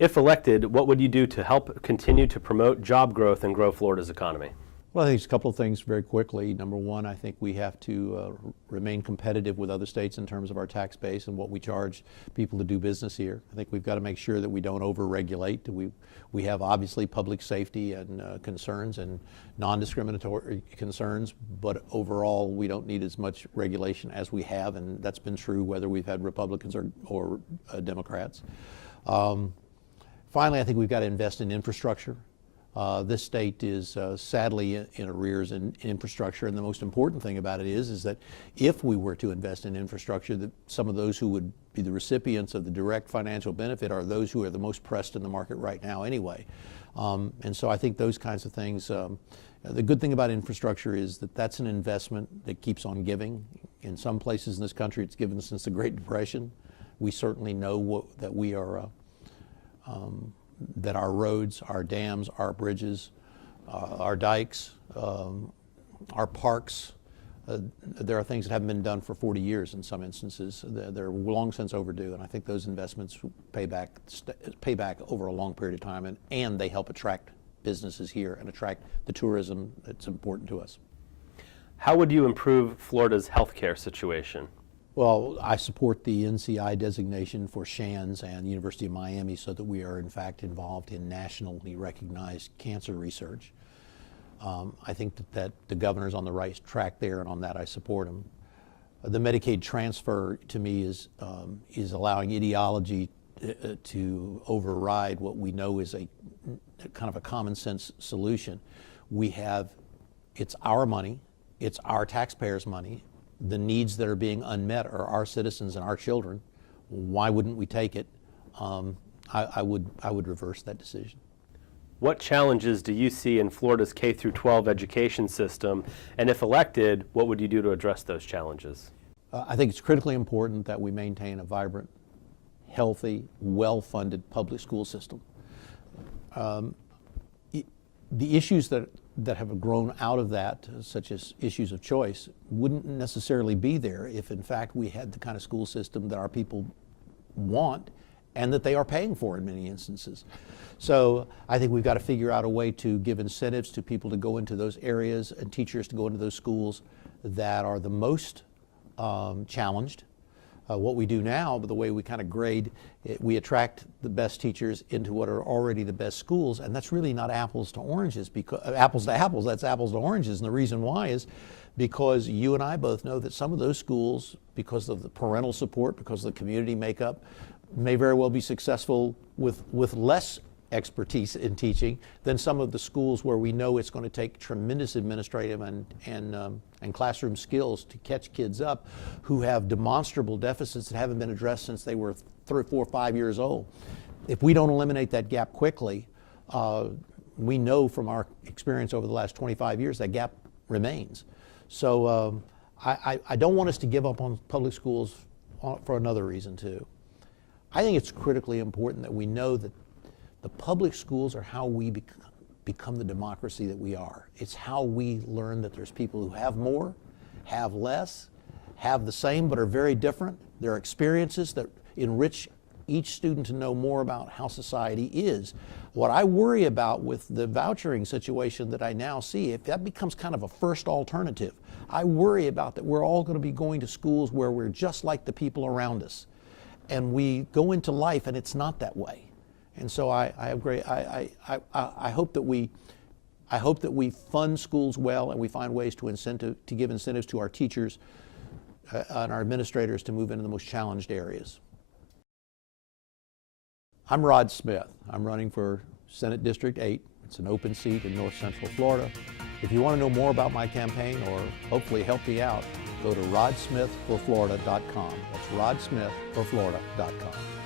If elected, what would you do to help continue to promote job growth and grow Florida's economy? Well, I think it's a couple of things very quickly. Number one, I think we have to remain competitive with other states in terms of our tax base and what we charge people to do business here. I think we've got to make sure that we don't over-regulate. We have obviously public safety and concerns and non-discriminatory concerns, but overall we don't need as much regulation as we have, and that's been true whether we've had Republicans or Democrats. Finally, I think we've got to invest in infrastructure. This state is sadly in arrears in infrastructure, and the most important thing about it is that if we were to invest in infrastructure, that some of those who would be the recipients of the direct financial benefit are those who are the most pressed in the market right now anyway. And so I think those kinds of things, the good thing about infrastructure is that that's an investment that keeps on giving. In some places in this country it's given since the Great Depression. We certainly know that we are that our roads, our dams, our bridges, our dikes, our parks, there are things that haven't been done for 40 years in some instances. They're long since overdue, and I think those investments pay back over a long period of time, and they help attract businesses here and attract the tourism that's important to us. How would you improve Florida's healthcare situation? Well, I support the NCI designation for Shands and the University of Miami so that we are in fact involved in nationally recognized cancer research. I think that the governor's on the right track there, and on that I support him. The Medicaid transfer to me is allowing ideology to override what we know is a kind of a common sense solution. It's our money, it's our taxpayers' money. The needs that are being unmet are our citizens and our children. Why wouldn't we take it? I would reverse that decision. What challenges do you see in Florida's K-12 education system? And if elected, what would you do to address those challenges? I think it's critically important that we maintain a vibrant, healthy, well-funded public school system. The issues that have grown out of that, such as issues of choice, wouldn't necessarily be there if in fact we had the kind of school system that our people want and that they are paying for in many instances. So I think we've got to figure out a way to give incentives to people to go into those areas and teachers to go into those schools that are the most challenged. What we do now, the way we kind of grade, we attract the best teachers into what are already the best schools, and that's really not apples to oranges, because apples to apples, that's apples to oranges. And the reason why is because you and I both know that some of those schools, because of the parental support, because of the community makeup, may very well be successful with less expertise in teaching than some of the schools where we know it's going to take tremendous administrative and classroom skills to catch kids up who have demonstrable deficits that haven't been addressed since they were 3, 4, 5 years old. If we don't eliminate that gap quickly, we know from our experience over the last 25 years that gap remains. So I don't want us to give up on public schools for another reason too. I think it's critically important that we know that the public schools are how we become the democracy that we are. It's how we learn that there's people who have more, have less, have the same but are very different. There are experiences that enrich each student to know more about how society is. What I worry about with the vouchering situation that I now see, if that becomes kind of a first alternative, I worry about that we're all going to be going to schools where we're just like the people around us. And we go into life and it's not that way. And so I hope that we fund schools well and we find ways to give incentives to our teachers and our administrators to move into the most challenged areas. I'm Rod Smith. I'm running for Senate District 8. It's an open seat in North Central Florida. If you want to know more about my campaign or hopefully help me out, go to rodsmithforflorida.com. That's rodsmithforflorida.com.